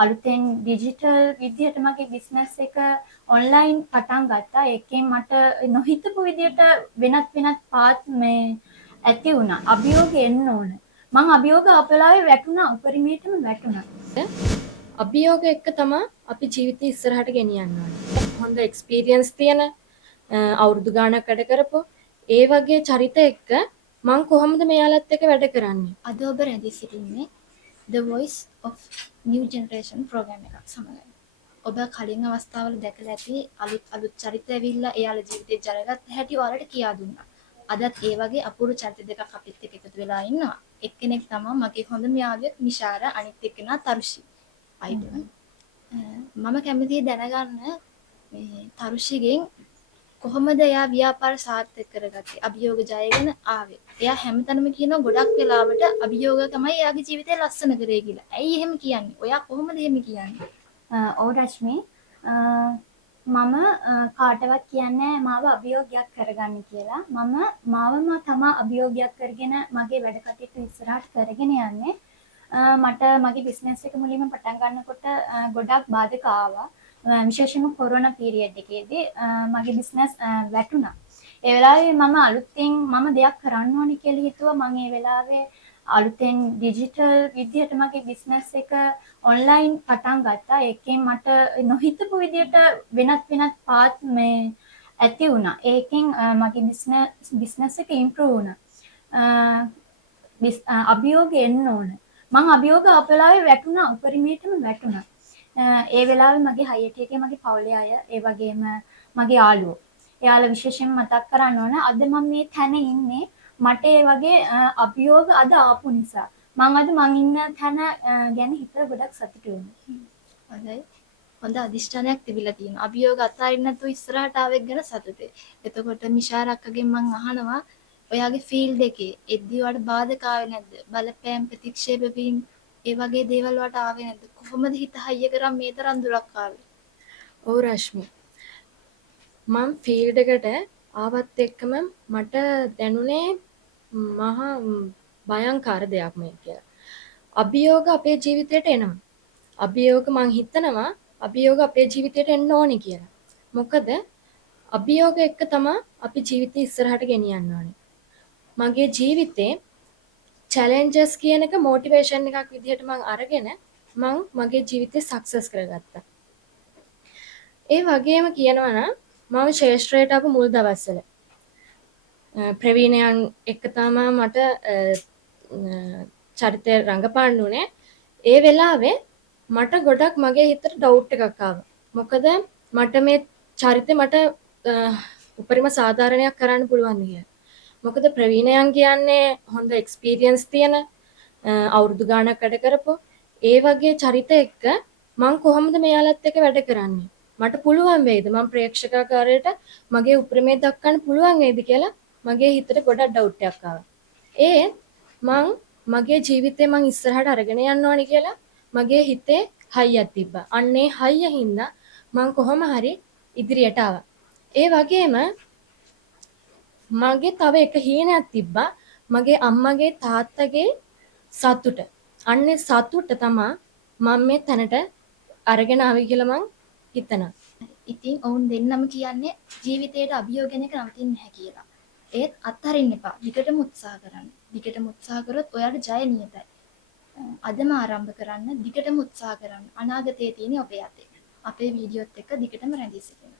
අලුතෙන් ඩිජිටල් විදිහට මගේ බිස්නස් එක ඔන්ලයින් පටන් ගත්තා. ඒකෙන් මට නොහිතපු විදිහට වෙනත් පාත් ඇති වුණා. අභියෝග එන්න ඕන. මං අභියෝග අපලාවේ වැටුණා. උපරිමයටම වැටුණා. අභියෝග එක්ක තමයි අපි ජීවිතය ඉස්සරහට ගෙනියන්න ඕනේ. හොඳ එක්ස්පීරියන්ස් තියෙන අවුරුදු ගාණක් වැඩ කරපො ඒ වගේ චරිත එක්ක මං කොහොමද මෙයාලත් එක්ක වැඩ කරන්නේ? අද ඔබ රැඳී සිටින්නේ The Voice of New Generation program එකක් සමග. ඔබ කලින් අවස්ථාවල දැකලා ඇති අලුත් චරිත ඇවිල්ලා එයාලා ජීවිතේ ජයගත් හැටි ඔයාලට කියා දුන්නා. අදත් ඒ වගේ අපූර්ව චරිත දෙකක් අපිත් එක්ක එකතු වෙලා ඉන්නවා. එක්කෙනෙක් තමයි මගේ හොඳම යාළුවෙක් නිෂාරා, අනිත් එක්කෙනා තරුෂි. අයිඩල්. මම කැමතියි දැනගන්න මේ තරුෂිගෙන් කොහොමද එයා ව්‍යාපාර සාර්ථක කරගත්තේ? අභියෝග ජයගෙන ආවේ. එයා හැමතැනම කියනවා ගොඩක් වෙලාවට අභියෝග තමයි එයාගේ ජීවිතේ ලස්සන කරේ කියලා. ඇයි එහෙම කියන්නේ? ඔයා කොහොමද එහෙම කියන්නේ? ඔව් රශ්මි. මම කාටවත් කියන්නේ මාව අභියෝගයක් කරගන්න කියලා. මාවම තමා අභියෝගයක් කරගෙන මගේ වැඩ කටයුතු ඉස්සරහට කරගෙන යන්නේ. මට මගේ බිස්නස් එක මුලින්ම පටන් ගන්නකොට ගොඩක් බාධක ආවා. විශේෂයෙන්ම කොරෝනා පීරියඩ් එකේදී මගේ බිස්නස් වැටුණා. ඒ වෙලාවේ මම අලුතෙන් දෙයක් කරන්න ඕනේ කියලා හිතුවා. මම ඒ වෙලාවේ අලුතෙන් ඩිජිටල් විදිහට මගේ බිස්නස් එක ඔන්ලයින් පටන් ගත්තා. ඒකෙන් මට නොහිතපු විදිහට වෙනත් පාත් ඇති වුණා. ඒකෙන් මගේ බිස්නස් එක ඉම්ප්‍රූව් වුණා. අභියෝග එන්න ඕන. මං අභියෝග අපලාවේ වැටුණා. උපරිමයටම වැටුණා. ඒ වෙලාවේ මගේ හයියට එකේ මගේ පවුලේ අය, ඒ වගේම මගේ යාළුවෝ. එයාලා විශේෂයෙන් මතක් කරන්න ඕන. අද මම මේ තැන ඉන්නේ මට ඒ වගේ අභියෝග අද ආපු නිසා. මං ඉන්න තැන ගැන හිතලා ගොඩක් සතුටු වෙනවා. හොඳයි. හොඳ අදිෂ්ඨානයක් තිබිලා තියෙනවා. අභියෝග අතාරින්න නැතුව ඉස්සරහට ආවෙක් ගැන සතුටුයි. එතකොට මිෂාර අක්කගෙන් මං අහනවා ඔයාගේ ෆීල්ඩ් එකේ එද්දි ඔයාලට බාධක ආවේ නැද්ද? බලපෑම් ප්‍රතික්ෂේප වීම ඒ වගේ දේවල් වලට ආවේ නැද්ද? කොහොමද හිත හයිය කරන් මේ තරම් දුරක් ආවේ? ඔව් රශ්මි. මම ෆීල්ඩ් එකට ආවත් එක්කම මට දැනුනේ මහා භයංකාර දෙයක් මේ කියලා. අභියෝග අපේ ජීවිතයට එනවා. අභියෝග මං හිතනවා අභියෝග අපේ ජීවිතයට එන්න ඕනේ කියලා. මොකද අභියෝග එක්ක තමයි අපි ජීවිතය ඉස්සරහට ගෙනියන්න ඕනේ. මගේ ජීවිතේ චැලෙන්ජස් කියන එක මොටිවේෂන් එකක් විදිහට මං අරගෙන මං මගේ ජීවිතේ සක්සස් කරගත්තා. ඒ වගේම කියනවා නම් මම ශේෂ්ත්‍රයට ආපු මුල් දවස්වල ප්‍රවීණයන් එක්ක තමයි මට චරිතය රඟපාන්න උනේ. ඒ වෙලාවේ මට ගොඩක් මගේ හිතට ඩවුට් එකක් ආවා. මොකද මට මේ චරිතේ මට උපරිම සාධාරණයක් කරන්න පුළුවන් කියලා. මොකද ප්‍රවීණයන් කියන්නේ හොඳ එක්ස්පීරියන්ස් තියෙන අවුරුදු ගාණක් වැඩ කරපො ඒ වගේ චරිත එක්ක මං කොහොමද මෙයාලත් එක්ක වැඩ කරන්නේ? මට පුළුවන් වේද මම ප්‍රේක්ෂකාගාරයට මගේ උපරිමය දක්වන්න පුළුවන් වේද කියලා මගේ හිතට ගොඩක් ඩවුට් එකක් ආවා. ඒත් මං මගේ ජීවිතේ මං ඉස්සරහට අරගෙන යන්න ඕනි කියලා මගේ හිතේ හයියක් තිබ්බා. අන්නේ හයිය හින්දා මං කොහොම හරි ඉදිරියට ආවා. ඒ වගේම මගේ තව එක හීනයක් තිබ්බා. මගේ අම්මගේ තාත්තගේ සතුට. අන්නේ සතුට තමයි මම මේ තැනට අරගෙන ආවේ කියලා මං හිතනවා. ඉතින් ඔවුන් දෙන්නම කියන්නේ ජීවිතේට අභියෝගන එක නවතින්නේ නැහැ කියලා. ඒත් අත්හරින්න එපා. දිගටම උත්සාහ කරන්න. දිගටම උත්සාහ කරොත් ඔයාලට ජය නියතයි. අදම ආරම්භ කරන්න. දිගටම උත්සාහ කරන්න. අනාගතයේ තියෙන ඔබේ අතේ. අපේ වීඩියෝත් එක්ක දිගටම රැඳී සිටින්න.